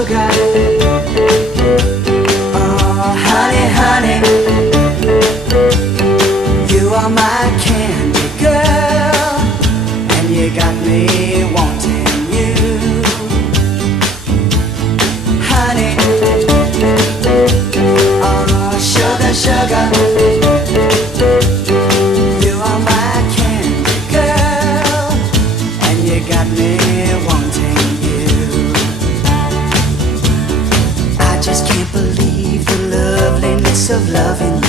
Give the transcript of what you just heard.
sugar. Oh, honey, honey, you are my candy girl, and you got me wanting you. Honey, oh, sugar, sugar, you are my candy girl, and you got me wanting you. I just can't believe the loveliness of loving